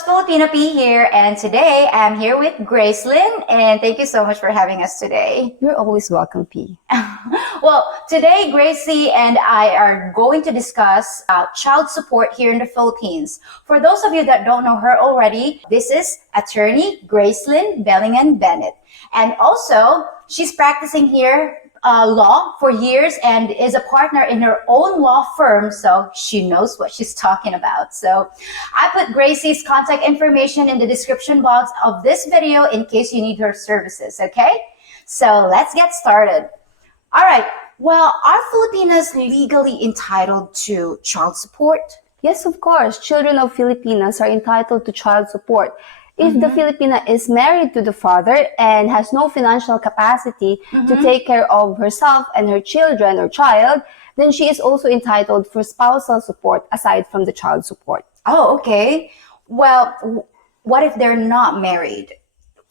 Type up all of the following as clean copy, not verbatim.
folks, Filipina P here, and today I'm here with Gracelyn, and thank you so much for having us today. You're always welcome, P. Well, today Gracie and I are going to discuss child support here in the Philippines. For those of you that don't know her already, this is attorney Gracelyn Bellingan-Bennett, and also she's practicing here law for years and is a partner in her own law firm, so she knows what she's talking about. So I put Gracie's contact information in the description box of this video in case you need her services, okay? So let's get started. All right, well, are Filipinas legally entitled to child support? Yes, of course. Children of Filipinas are entitled to child support. If the Filipina is married to the father and has no financial capacity to take care of herself and her children or child, then she is also entitled for spousal support aside from the child support. Oh, okay. Well, what if they're not married?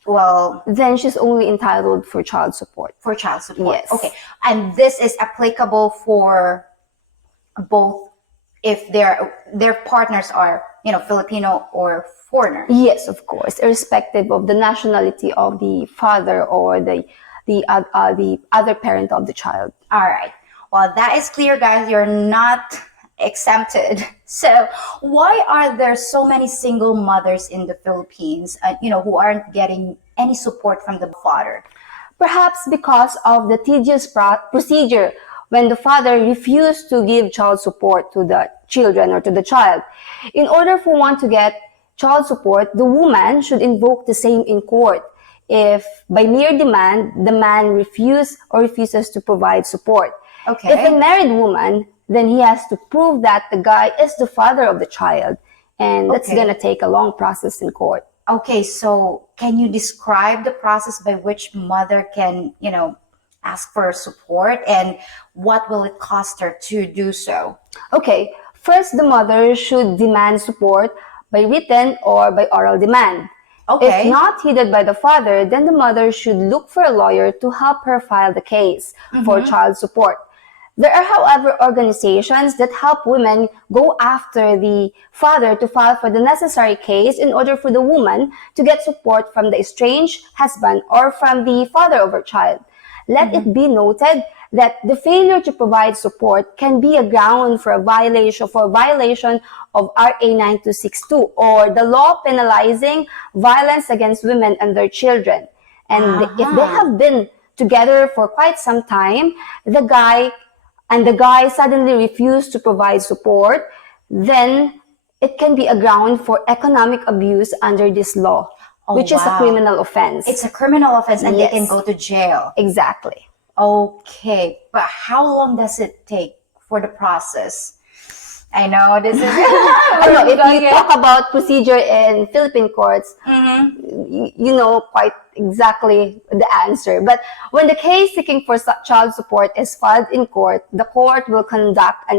Well, then she's only entitled for child support. For child support. Yes. Okay. And this is applicable for both if their partners are, Filipino or foreigner. Yes, of course, irrespective of the nationality of the father or the other parent of the child. All right. Well, that is clear, guys. You're not exempted. So why are there so many single mothers in the Philippines, who aren't getting any support from the father? Perhaps because of the tedious procedure when the father refused to give child support to the children or to the child. In order for one to get child support, the woman should invoke the same in court. If by mere demand, the man refuses to provide support. Okay. If a married woman, then he has to prove that the guy is the father of the child. And that's going to take a long process in court. Okay, so can you describe the process by which mother can, ask for support, and what will it cost her to do so? Okay, first the mother should demand support by written or by oral demand. Okay. If not heeded by the father, then the mother should look for a lawyer to help her file the case for child support. There are, however, organizations that help women go after the father to file for the necessary case in order for the woman to get support from the estranged husband or from the father of her child. Let it be noted that the failure to provide support can be a ground for a violation of RA 9262, or the law penalizing violence against women and their children. And if they have been together for quite some time, the guy suddenly refused to provide support, then it can be a ground for economic abuse under this law, which is a criminal offense. It's a criminal offense, and they can go to jail. Exactly. Okay, but how long does it take for the process? I know this is... If you talk about procedure in Philippine courts, you know quite exactly the answer. But when the case seeking for child support is filed in court, the court will conduct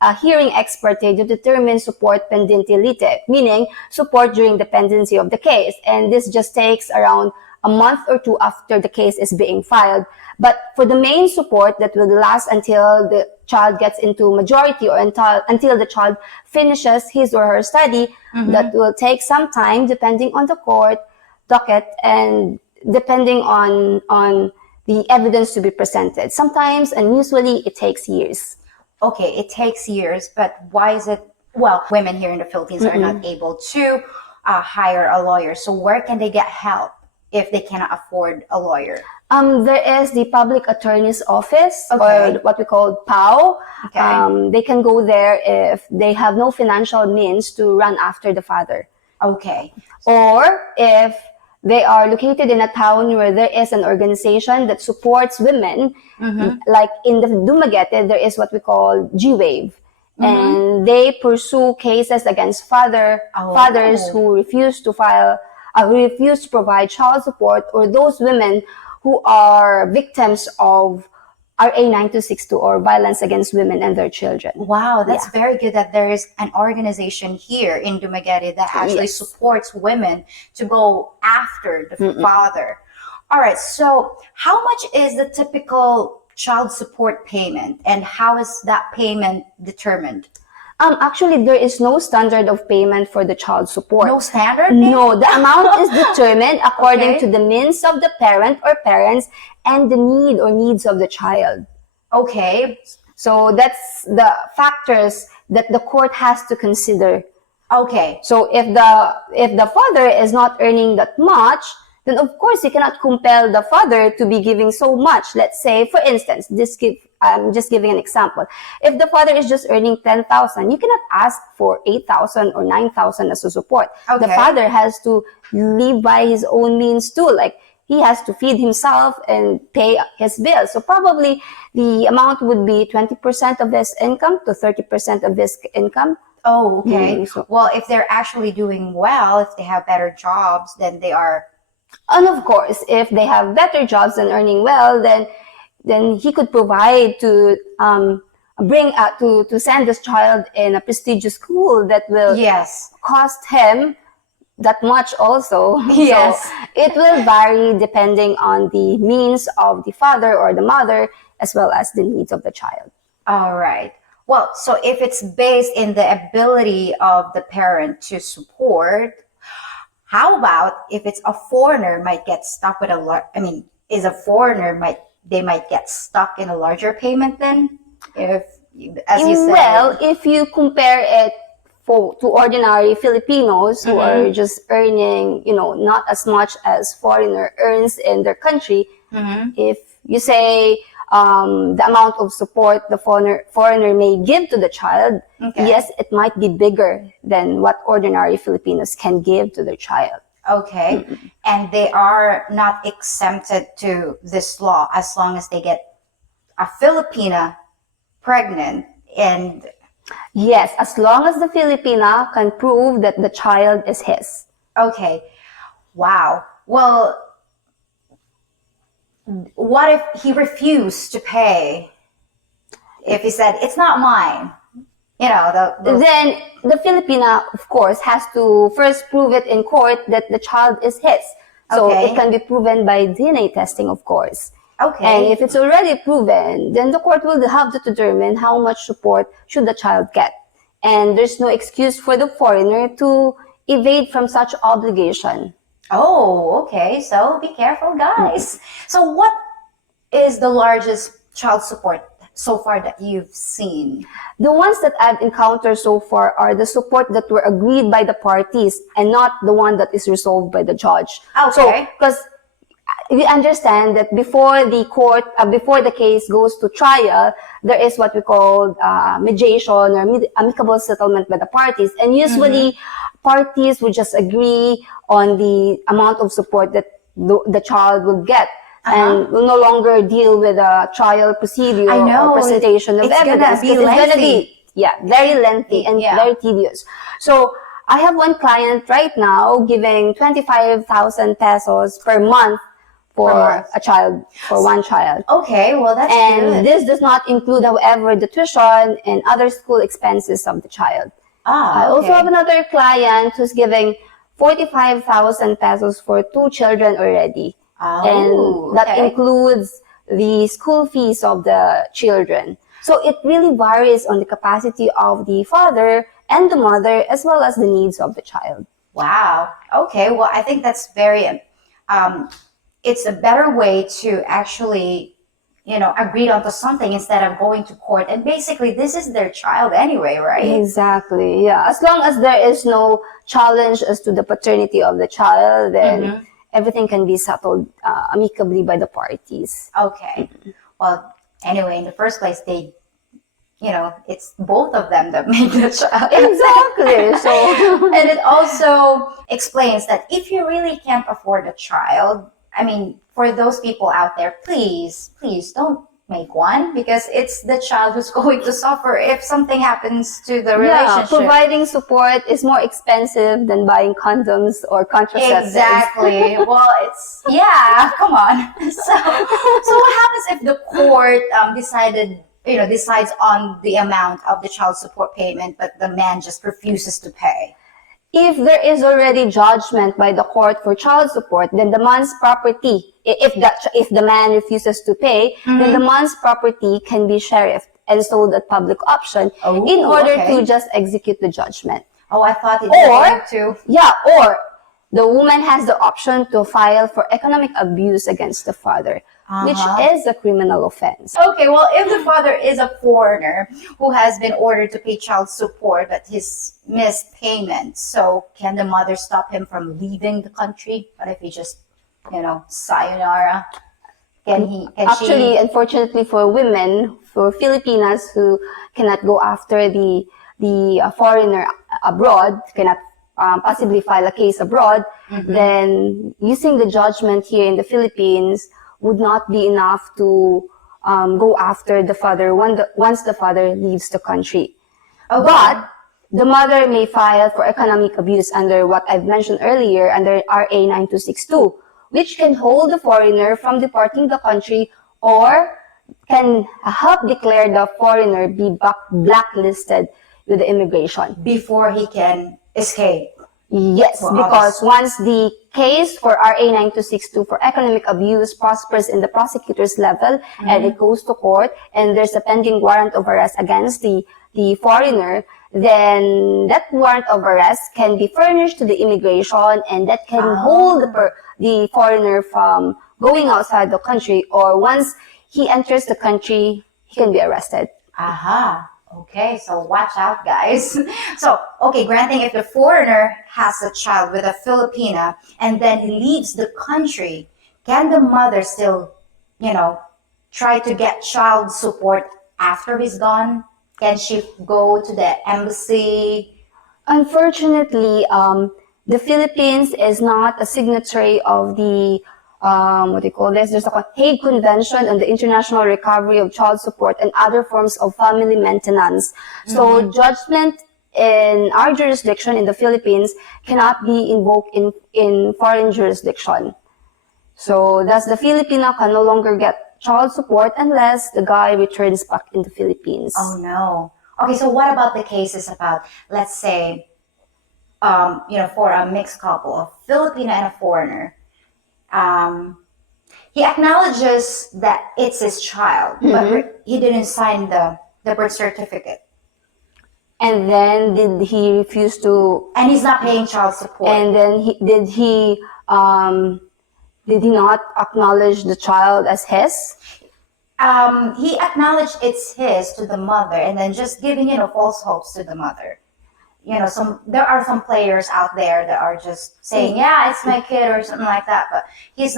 a hearing ex parte to determine support pendente lite, meaning support during the pendency of the case. And this just takes around a month or two after the case is being filed. But for the main support that will last until the child gets into majority or until the child finishes his or her study, that will take some time depending on the court docket and depending on the evidence to be presented. Sometimes and usually it takes years. Okay, it takes years, but why is it, women here in the Philippines are not able to hire a lawyer. So where can they get help if they cannot afford a lawyer? There is the Public Attorney's Office, or what we call PAO. Okay. They can go there if they have no financial means to run after the father. Okay. Or if they are located in a town where there is an organization that supports women, like in the Dumaguete, there is what we call G-Wave. And they pursue cases against fathers who refuse to provide child support, or those women who are victims of RA 9262, or violence against women and their children. Wow, that's very good that there is an organization here in Dumaguete that actually supports women to go after the father. All right, so how much is the typical child support payment, and how is that payment determined? Actually, there is no standard of payment for the child support. No standard? No, the amount is determined according Okay. to the means of the parent or parents and the need or needs of the child. Okay. So that's the factors that the court has to consider. Okay. So if the father is not earning that much, then of course you cannot compel the father to be giving so much. Let's say, for instance, I'm just giving an example. If the father is just earning 10,000, you cannot ask for 8,000 or 9,000 as a support. Okay. The father has to live by his own means too. Like, he has to feed himself and pay his bills. So probably the amount would be 20% of his income to 30% of his income. Oh, okay. So, well, if they're actually doing well, if they have better jobs, then they are. and of course, if they have better jobs and earning well, then he could provide to to send this child in a prestigious school that will Yes. cost him that much also. Yes. So it will vary depending on the means of the father or the mother, as well as the needs of the child. All right. Well, so if it's based in the ability of the parent to support, how about if it's a foreigner might get stuck with is a foreigner they might get stuck in a larger payment then? If, as you said. Well, if you compare it to ordinary Filipinos who are just earning, not as much as foreigner earns in their country, if you say the amount of support the foreigner may give to the child, yes, it might be bigger than what ordinary Filipinos can give to their child. Okay. And they are not exempted to this law as long as they get a Filipina pregnant and... Yes, as long as the Filipina can prove that the child is his. Okay. Wow. Well, what if he refused to pay? If he said, it's not mine. Then the Filipina, of course, has to first prove it in court that the child is his. So it can be proven by DNA testing, of course. Okay. And if it's already proven, then the court will have to determine how much support should the child get. And there's no excuse for the foreigner to evade from such obligation. Oh, okay. So be careful, guys. So what is the largest child support so far that you've seen? The ones that I've encountered so far are the support that were agreed by the parties and not the one that is resolved by the judge. Okay. So, because we understand that before the case goes to trial, there is what we call mediation or amicable settlement by the parties. And usually, parties would just agree on the amount of support that the child will get. And will no longer deal with a trial procedure or presentation of evidence. It's going to be very lengthy and very tedious. So I have one client right now giving 25,000 pesos per month for a child, for one child. Okay, well that's good. And this does not include, however, the tuition and other school expenses of the child. I also have another client who's giving 45,000 pesos for 2 children already. And that includes the school fees of the children. So it really varies on the capacity of the father and the mother, as well as the needs of the child. Wow. Okay. Well, I think that's very, it's a better way to actually, agree onto something instead of going to court. And basically, this is their child anyway, right? Exactly. Yeah. As long as there is no challenge as to the paternity of the child, then everything can be settled amicably by the parties. Okay. Well, anyway, in the first place, it's both of them that make the child. Exactly. So, and it also explains that if you really can't afford a child, for those people out there, please don't make one, because it's the child who's going to suffer if something happens to the relationship. Providing support is more expensive than buying condoms or contraceptives. Exactly. Well, come on. So what happens if the court decides on the amount of the child support payment, but the man just refuses to pay? If there is already judgment by the court for child support, then the man's property, if the man refuses to pay, then the man's property can be sheriffed and sold at public auction Oh, in order okay. to just execute the judgment. Oh, I thought it Or, was to. yeah, or the woman has the option to file for economic abuse against the father, which is a criminal offense. Okay, well, if the father is a foreigner who has been ordered to pay child support but he's missed payment, so can the mother stop him from leaving the country? What if he just, sayonara? Actually, unfortunately for women, for Filipinas who cannot go after the foreigner abroad, cannot possibly file a case abroad, then using the judgment here in the Philippines would not be enough to go after the father once the father leaves the country. Okay. But the mother may file for economic abuse under what I've mentioned earlier, under RA 9262, which can hold the foreigner from departing the country or can help declare the foreigner be blacklisted with the immigration. Before he can escape. Yes, Well, because once the case for RA 9262 for economic abuse prospers in the prosecutor's level and it goes to court and there's a pending warrant of arrest against the foreigner, then that warrant of arrest can be furnished to the immigration and that can hold the foreigner from going outside the country, or once he enters the country, he can be arrested. Aha. Okay, so watch out, guys. So, okay, granting if the foreigner has a child with a Filipina and then he leaves the country, can the mother still, try to get child support after he's gone? Can she go to the embassy? Unfortunately, the Philippines is not a signatory of the There's a Hague Convention on the International Recovery of Child Support and other forms of family maintenance. So judgment in our jurisdiction in the Philippines cannot be invoked in foreign jurisdiction. So thus the Filipino can no longer get child support unless the guy returns back in the Philippines. Oh no. Okay, so what about the cases about, let's say, for a mixed couple, a Filipina and a foreigner? He acknowledges that it's his child, but he didn't sign the birth certificate. And then did he refuse to? And he's not paying child support. And then did he not acknowledge the child as his? He acknowledged it's his to the mother, and then just giving false hopes to the mother. There are some players out there that are just saying, yeah, it's my kid or something like that, but he's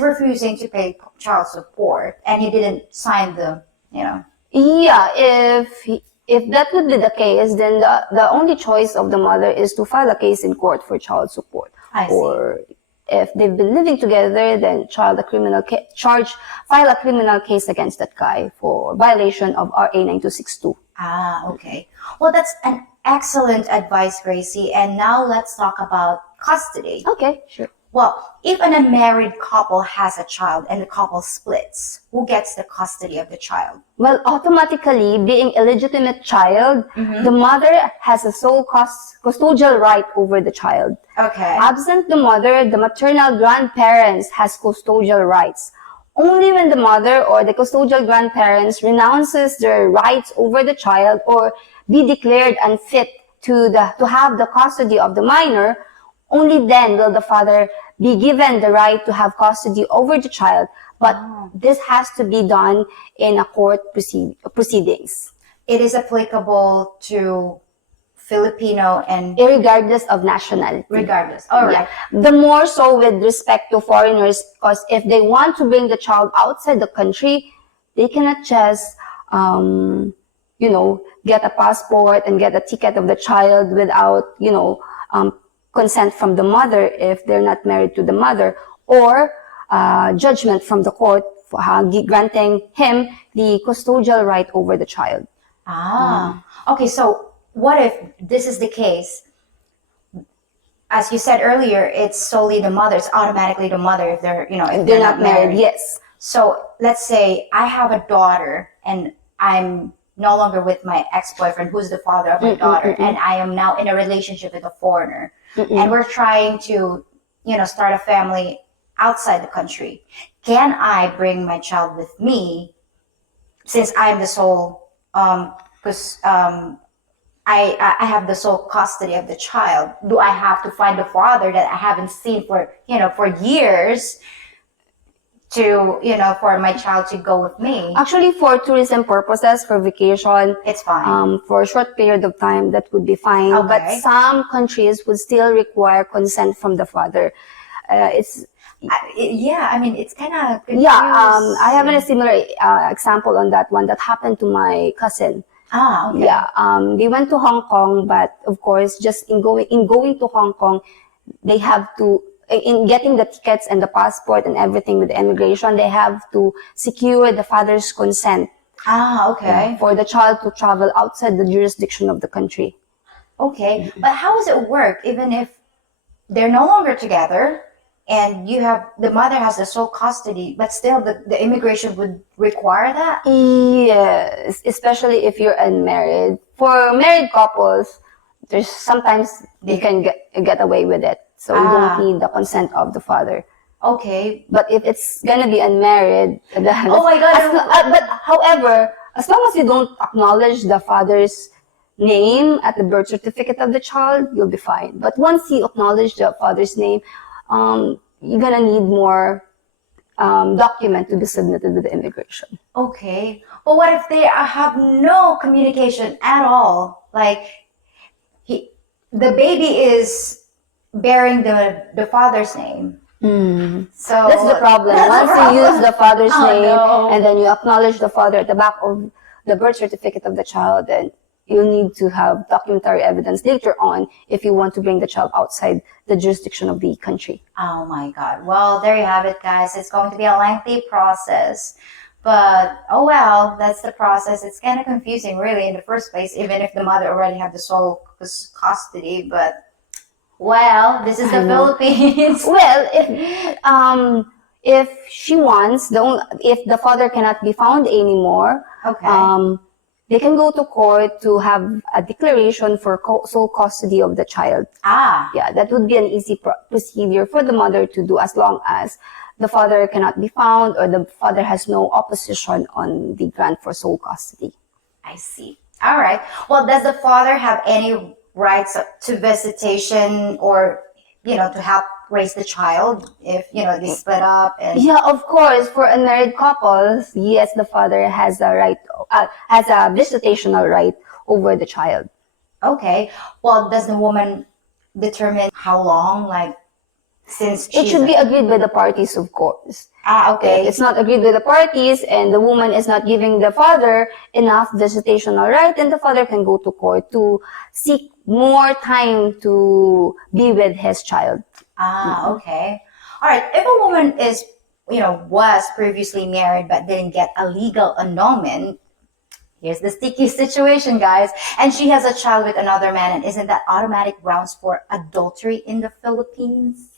refusing to pay child support and he didn't sign the. Yeah, if that would be the case, then the only choice of the mother is to file a case in court for child support. I see. Or if they've been living together, then file a criminal case against that guy for violation of RA 9262. Ah, okay. Well, that's an excellent advice, Gracie. And now let's talk about custody. Okay, sure. Well, if an unmarried couple has a child and the couple splits, who gets the custody of the child? Well, automatically, being illegitimate child, the mother has a sole custodial right over the child. Okay. Absent the mother, the maternal grandparents has custodial rights. Only when the mother or the custodial grandparents renounces their rights over the child or be declared unfit to have the custody of the minor, only then will the father be given the right to have custody over the child. But this has to be done in a court proceedings. It is applicable to Filipino and Irregardless of nationality. regardless. All right. Yeah. The more so with respect to foreigners, because if they want to bring the child outside the country, they cannot just, get a passport and get a ticket of the child without, consent from the mother if they're not married to the mother, or judgment from the court for granting him the custodial right over the child. Okay, so what if this is the case? As you said earlier, it's solely the mother. It's automatically the mother if they're, if They're not married, yes. So let's say I have a daughter and I'm no longer with my ex-boyfriend who's the father of my daughter, and I am now in a relationship with a foreigner, and we're trying to, start a family outside the country. Can I bring my child with me since I'm the sole because I have the sole custody of the child, do I have to find the father that I haven't seen for years to for my child to go with me? Actually, for tourism purposes, for vacation, It's fine. for a short period of time, that would be fine. Okay. But some countries would still require consent from the father. It's It's kind of confusing. Yeah, I have a similar example on that one that happened to my cousin. Okay. Yeah, they went to Hong Kong, but of course, just in going to Hong Kong, they have to, in getting the tickets and the passport and everything with the immigration, they have to secure the father's consent Okay. for the child to travel outside the jurisdiction of the country. Okay, but how does it work even if they're no longer together and the mother has the sole custody, but still the immigration would require that? Yes, especially if you're unmarried. For married couples, there's sometimes you can get away with it. So you don't need the consent of the father. Okay. But if it's gonna be unmarried, Oh my God. but however, as long as you don't acknowledge the father's name at the birth certificate of the child, you'll be fine. But once you acknowledge the father's name, you're gonna need more document to be submitted with the immigration. Okay. But what if they have no communication at all? Like the baby is bearing the father's name. So That's the problem. Once you use the father's name no. and then you acknowledge the father at the back of the birth certificate of the child, then you need to have documentary evidence later on if you want to bring the child outside the jurisdiction of the country. Oh my God. Well, there you have it, guys. It's going to be a lengthy process. But, oh well, that's the process. It's kind of confusing, really, in the first place, even if the mother already had the sole custody. But, well, this is the Philippines. Well, if she wants, if the father cannot be found anymore, Okay. they can go to court to have a declaration for sole custody of the child. Yeah, that would be an easy procedure for the mother to do as long as the father cannot be found or the father has no opposition on the grant for sole custody. I see. All right. Well, does the father have any rights to visitation or, to help raise the child if, they split up? Yeah, of course. For unmarried couples, yes, the father has a right, has a visitational right over the child. Okay. Well, does the woman determine how long, since it should be agreed by the parties, of course. Okay. If it's not agreed by the parties and the woman is not giving the father enough visitational right, then the father can go to court to seek more time to be with his child. Okay. All right. If a woman is, was previously married but didn't get a legal annulment, here's the sticky situation, guys, and she has a child with another man, and isn't that automatic grounds for adultery in the Philippines?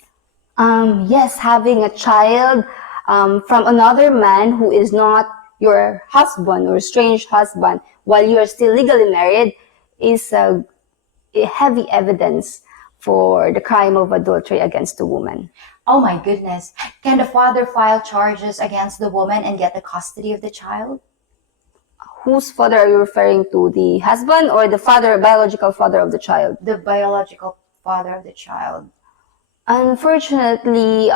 Yes, having a child from another man who is not your husband or estranged husband while you are still legally married is a heavy evidence for the crime of adultery against the woman. Oh my goodness. Can the father file charges against the woman and get the custody of the child? Whose father are you referring to? The husband or the father, biological father of the child? The biological father of the child. Unfortunately,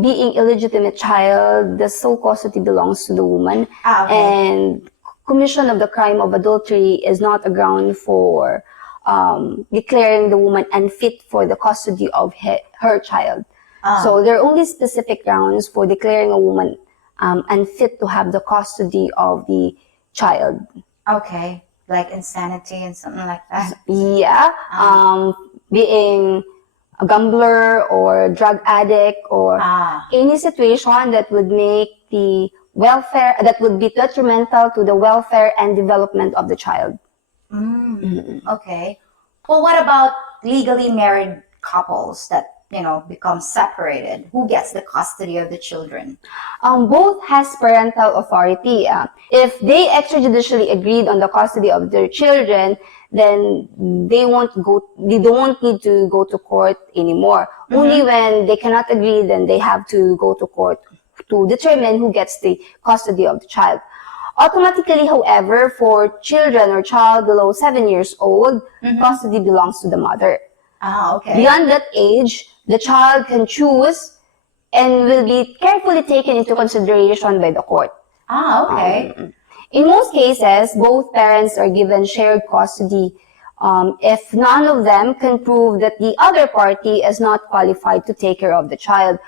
being illegitimate child, the sole custody belongs to the woman. Okay. And commission of the crime of adultery is not a ground for declaring the woman unfit for the custody of her child. So there are only specific grounds for declaring a woman unfit to have the custody of the child. Okay, like insanity and something like that. Yeah, being a gambler or drug addict or any situation that would make the welfare, that would be detrimental to the welfare and development of the child. Okay. Well, what about legally married couples that, become separated? Who gets the custody of the children? Both has parental authority. If they extrajudicially agreed on the custody of their children, then they don't need to go to court anymore. Only when they cannot agree, then they have to go to court to determine who gets the custody of the child. Automatically, however, for children or child below 7 years old, custody belongs to the mother. Okay. Beyond that age, the child can choose and will be carefully taken into consideration by the court. Okay. In most cases, both parents are given shared custody if none of them can prove that the other party is not qualified to take care of the child.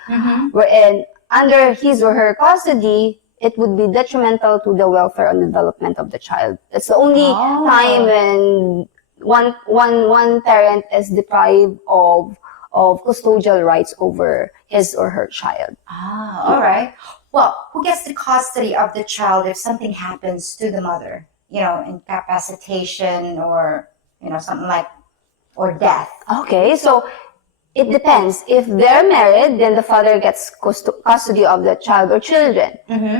Wherein, under his or her custody, it would be detrimental to the welfare and development of the child. It's the only time when one parent is deprived of custodial rights over his or her child. All right. Well, who gets the custody of the child if something happens to the mother? Incapacitation or, something like, or death. Okay, so it depends. If they're married, then the father gets custody of the child or children.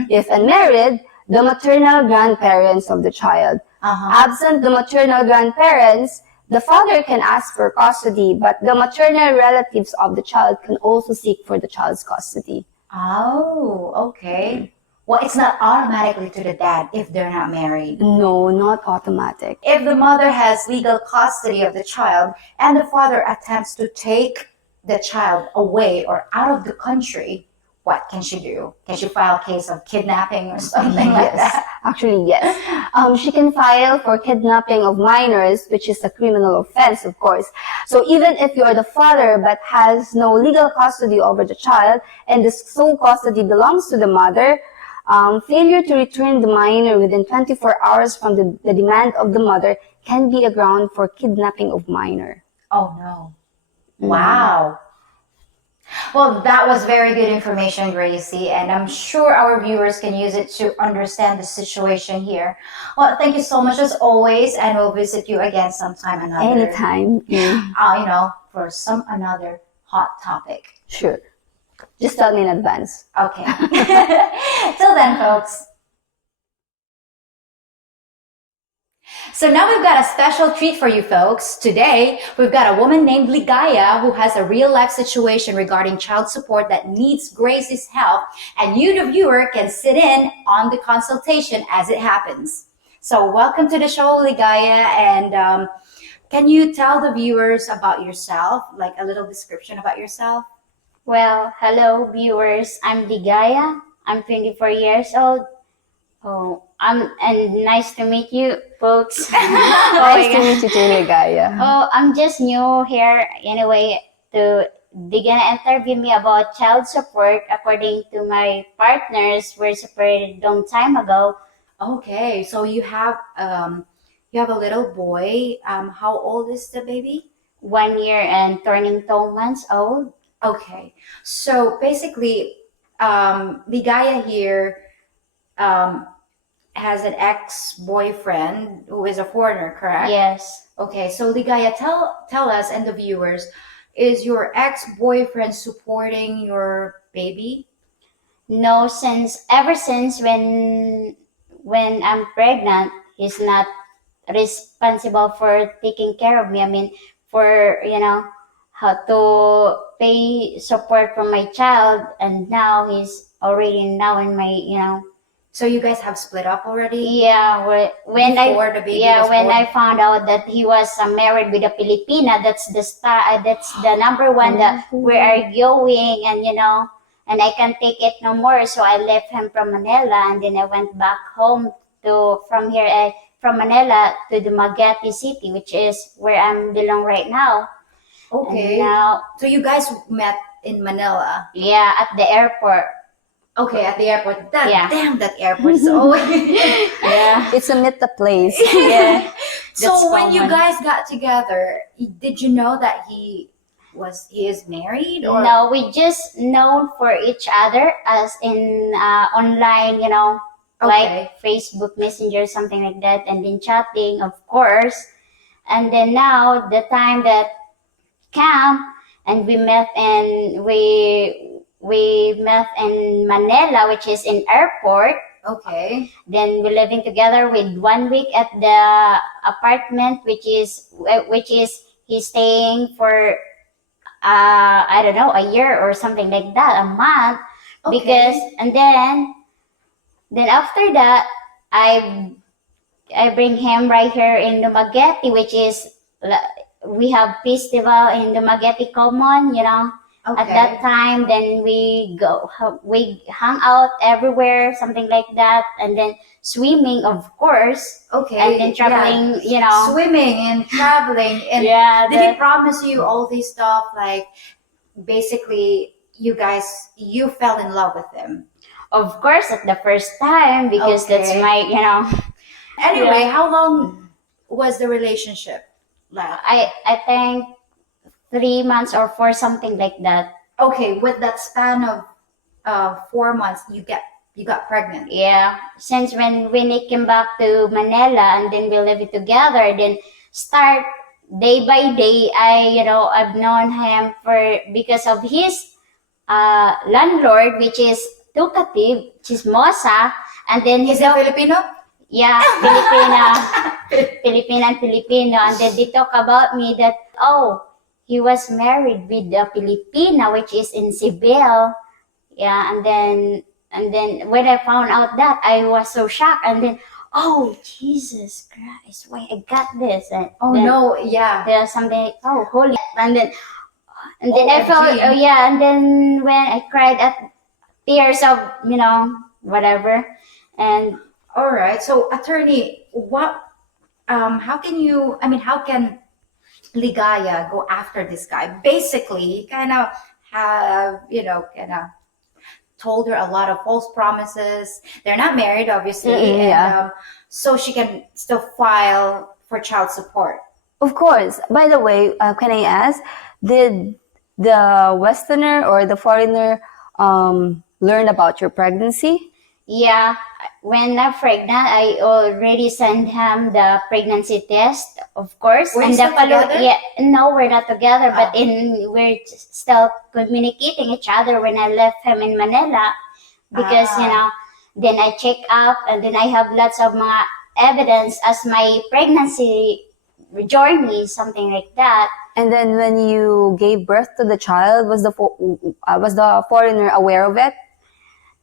If unmarried, the maternal grandparents of the child. Absent the maternal grandparents, the father can ask for custody, but the maternal relatives of the child can also seek for the child's custody. Oh, okay. Well, it's not automatically to the dad if they're not married. No, not automatic. If the mother has legal custody of the child and the father attempts to take the child away or out of the country, what can she do? Can she file a case of kidnapping or something like that? Actually, yes. She can file for kidnapping of minors, which is a criminal offense, of course. So even if you're the father but has no legal custody over the child and the sole custody belongs to the mother, failure to return the minor within 24 hours from the demand of the mother can be a ground for kidnapping of minor. Oh, no. Wow. Well, that was very good information, Gracie, and I'm sure our viewers can use it to understand the situation here. Well, thank you so much as always, and we'll visit you again sometime Anytime. For some another hot topic. Sure. Just tell me in advance. Okay. Till then, folks. So now we've got a special treat for you folks. Today, we've got a woman named Ligaya who has a real-life situation regarding child support that needs Gracie's help, and you, the viewer, can sit in on the consultation as it happens. So welcome to the show, Ligaya, and can you tell the viewers about yourself, like a little description about yourself? Well, hello viewers. I'm Ligaya. I'm 24 years old. And nice to meet you, folks. Nice to meet you too, Ligaya. I'm just new here anyway. They're gonna interview me about child support. According to my partners, we're separated a long time ago. Okay, so you have a little boy. How old is the baby? 1 year and turning 2 months old. Okay, so basically, Ligaya here has an ex-boyfriend who is a foreigner, correct? Yes. Okay, so Ligaya, tell us and the viewers, is your ex-boyfriend supporting your baby? No, ever since when I'm pregnant, he's not responsible for taking care of me. I mean, for how to pay support for my child, and now he's already now in my So you guys have split up already? Yeah, when Before the baby was when born? I found out that he was married with a Filipina, that's the number one that we're arguing, and and I can't take it no more, so I left him from Manila, and then I went back home from Manila to Dumaguete city, which is where I belong right now. Okay. And now, So you guys met in Manila? yeah, at the airport. Okay, at the airport. Yeah. Damn, that airport is always... Yeah. It's a myth the place. Yeah. So That's when you common. guys got together, did you know that he is married, or No, we just known for each other as in online, like Okay. Facebook Messenger, something like that, and then chatting, of course. And then now the time that came, and we met in Manila, which is in airport. Okay. Then we're living together with 1 week at the apartment, which is he's staying for I don't know, a year or something like that, a month. Okay. Because and then after that I I bring him right here in Dumaguete, which is we have festival in Dumaguete Common, you know. At that time, then we hang out everywhere, something like that, and then swimming, of course. Okay. And then traveling, you know. Swimming and traveling. And Yeah. did he promise you all these stuff? Like, basically, you fell in love with him. Of course, at the first time, because that's my, you know. Anyway, how long was the relationship? Like, I think 3 months or 4, something like that. okay, with that span of 4 months, you got pregnant. Yeah, since when he came back to Manila and then we lived together, then start day by day. I've known him because of his landlord, which is talkative, chismosa, and then Is he Filipino? Yeah, Filipina and Filipino, and then they talk about me that he was married with a Filipina, which is in Cebu. Yeah, and then when I found out that, I was so shocked, and then Jesus Christ, why I got this? And there's something like, holy, and then I felt and then when I cried at tears of whatever, and all right. So, attorney, how can Ligaya go after this guy? Basically, he kind of told her a lot of false promises. They're not married, obviously, so she can still file for child support. Of course. By the way, can I ask, did the Westerner or the foreigner learn about your pregnancy? Yeah, when I'm pregnant, I already sent him the pregnancy test, of course. Were you still together? Yeah, no, we're not together, but we're still communicating each other when I left him in Manila, because then I check up, and then I have lots of mga evidence as my pregnancy journey, something like that. And then when you gave birth to the child, was the foreigner aware of it?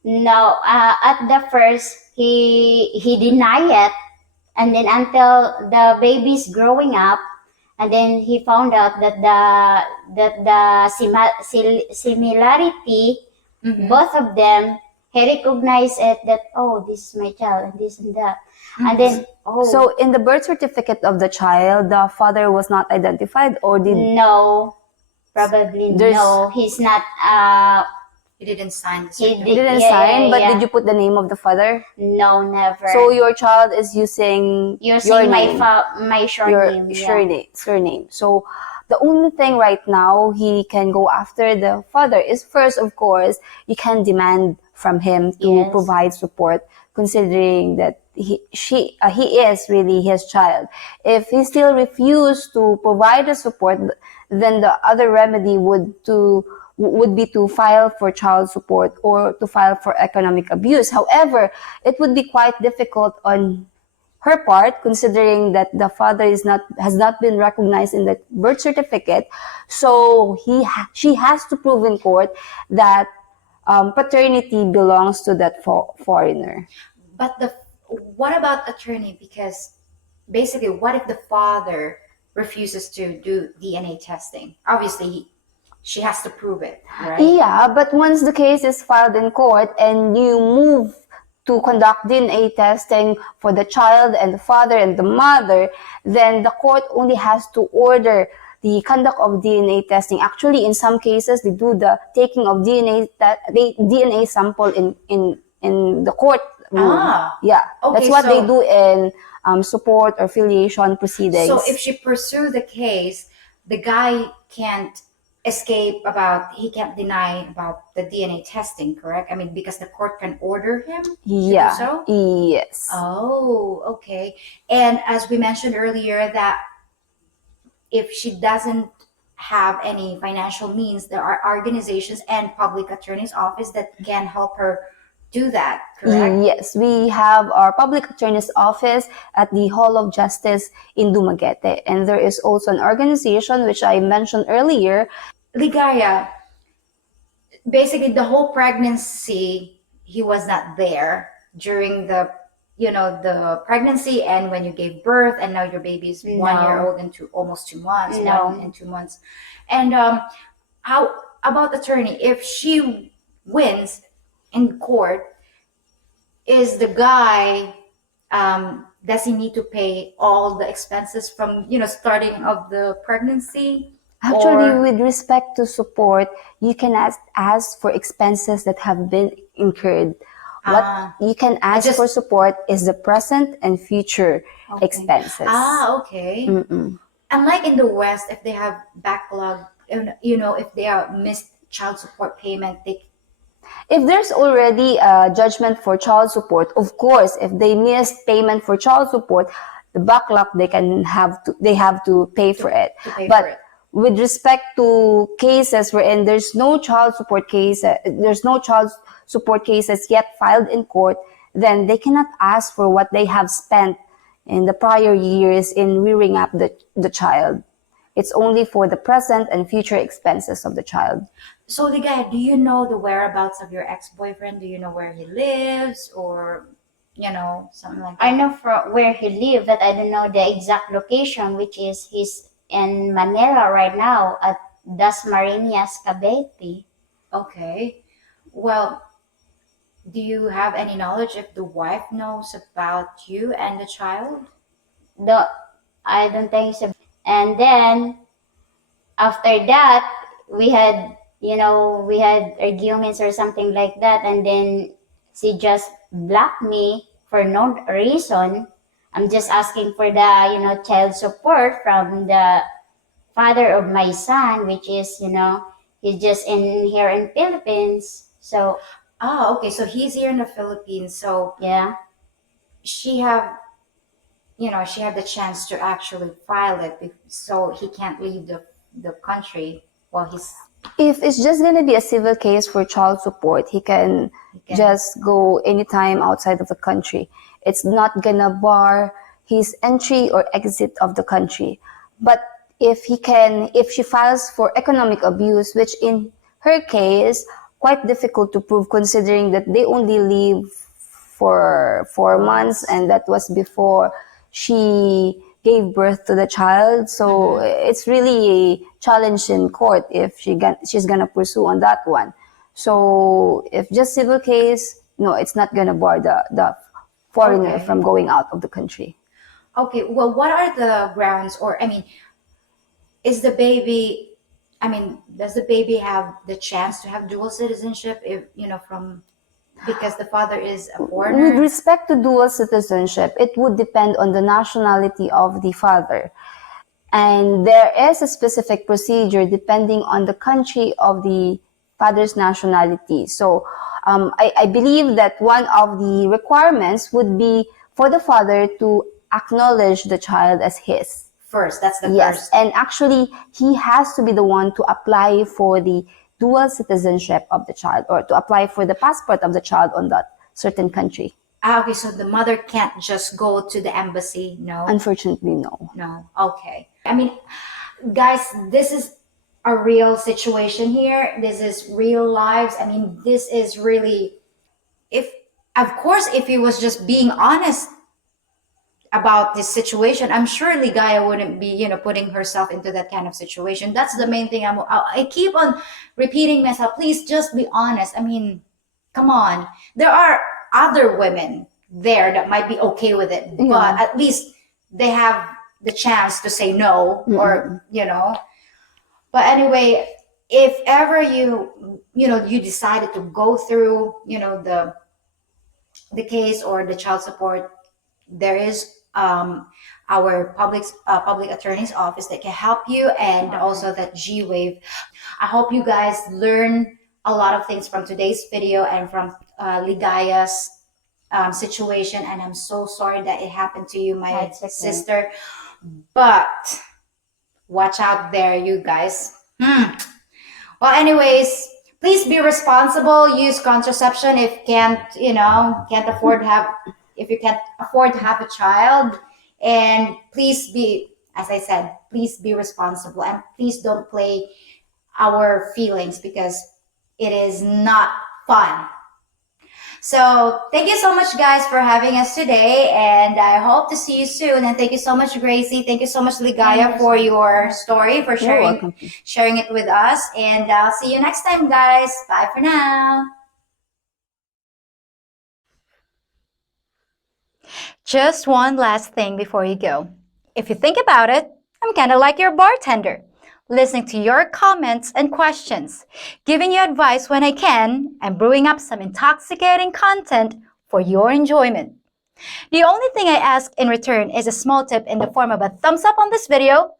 No, at the first he denied it, and then until the baby's growing up, and then he found out that the similarity, both of them, he recognized it that this is my child and this and that, and then So in the birth certificate of the child, the father was not identified, or did no, probably no, he's not. He didn't sign the He certificate. He didn't sign, but did you put the name of the father? No, never. So your child is using your name, my surname. surname. So the only thing right now he can go after the father is, first, of course, you can demand from him to provide support, considering that he is really his child. If he still refused to provide the support, then the other remedy would be to file for child support or to file for economic abuse. However, it would be quite difficult on her part, considering that the father has not been recognized in the birth certificate. So she has to prove in court that paternity belongs to that foreigner. But what about attorney? Because basically, what if the father refuses to do DNA testing? Obviously, she has to prove it, right? Yeah, but once the case is filed in court and you move to conduct DNA testing for the child and the father and the mother, then the court only has to order the conduct of DNA testing. Actually, in some cases, they do the taking of DNA sample in the court room. Yeah, okay, that's what they do in support or filiation proceedings. So if she pursue the case, the guy can't he can't deny about the DNA testing, correct? I mean, because the court can order him to do so? Yes. Oh, okay. And as we mentioned earlier, that if she doesn't have any financial means, there are organizations and public attorney's office that can help her do that, correct? Yes, we have our public attorney's office at the Hall of Justice in Dumaguete. And there is also an organization which I mentioned earlier. Ligaya, basically the whole pregnancy, he was not there during the the pregnancy and when you gave birth, and now your baby's 1 year old and almost 2 months, No. 1 and 2 months. And how about attorney? If she wins in court, is the guy, does he need to pay all the expenses from starting of the pregnancy? Actually, Or- with respect to support, you can ask for expenses that have been incurred. What you can ask for support is the present and future expenses. Okay. Unlike in the West, if they have backlog, if they are missed child support payment, If there's already a judgment for child support, of course, if they missed payment for child support, the backlog they have to pay for it. But with respect to cases wherein there's no child support cases yet filed in court, then they cannot ask for what they have spent in the prior years in rearing up the child. It's only for the present and future expenses of the child. So, the guy, do you know the whereabouts of your ex-boyfriend? Do you know where he lives, or something like that? I know from where he lives, but I don't know the exact location, which is he's in Manila right now at Dasmariñas, Cavite. Okay. Well, do you have any knowledge if the wife knows about you and the child? I don't think so. And then after that, we had arguments or something like that, and then she just blocked me for no reason. I'm just asking for the child support from the father of my son, which is he's just here in Philippines. So Okay. So he's here in the Philippines. So yeah, she have the chance to actually file it, so he can't leave the country while he's. If it's just going to be a civil case for child support, he can just go anytime outside of the country. It's not going to bar his entry or exit of the country. But if she files for economic abuse, which in her case, quite difficult to prove considering that they only live for 4 months, and that was before she gave birth to the child. So it's really a challenge in court if she's gonna pursue on that one. So if just civil case, no, it's not gonna bar the foreigner from going out of the country. Okay. Well, what are the grounds, or is the baby? Does the baby have the chance to have dual citizenship if because the father is a foreigner? With respect to dual citizenship, it would depend on the nationality of the father. And there is a specific procedure depending on the country of the father's nationality. So I believe that one of the requirements would be for the father to acknowledge the child as his. First, that's the Yes, first. and actually, he has to be the one to apply for the dual citizenship of the child, or to apply for the passport of the child on that certain country. Okay, so the mother can't just go to the embassy, no? Unfortunately, no. No. Okay. Guys, this is a real situation here. This is real lives. This is really, if he was just being honest about this situation, I'm sure Ligaya wouldn't be, putting herself into that kind of situation. That's the main thing. I keep on repeating myself, please just be honest. Come on. There are other women there that might be okay with it, but at least they have the chance to say no, or, But anyway, if ever you decided to go through, the case or the child support, there is our public attorney's office that can help you, and also that G-Wave. I hope you guys learn a lot of things from today's video and from Ligaya's situation, and I'm so sorry that it happened to you, my sister. But watch out there, you guys. Well, anyways, please be responsible. Use contraception if if you can't afford to have a child. And please be, as I said, please be responsible, and please don't play our feelings, because it is not fun. So thank you so much, guys, for having us today, and I hope to see you soon. And thank you so much, Gracie. Thank you so much, Ligaya, for your story, for sharing it with us. And I'll see you next time, guys. Bye for now. Just one last thing before you go. If you think about it, I'm kind of like your bartender, listening to your comments and questions, giving you advice when I can, and brewing up some intoxicating content for your enjoyment. The only thing I ask in return is a small tip in the form of a thumbs up on this video,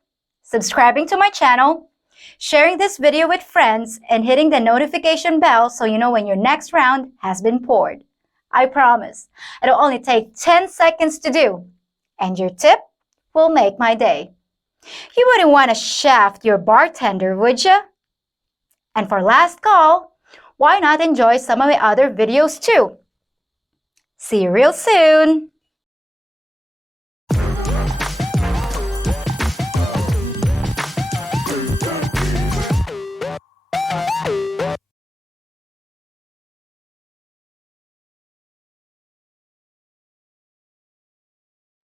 subscribing to my channel, sharing this video with friends, and hitting the notification bell so you know when your next round has been poured. I promise, it'll only take 10 seconds to do, and your tip will make my day. You wouldn't want to shaft your bartender, would you? And for last call, why not enjoy some of my other videos too? See you real soon!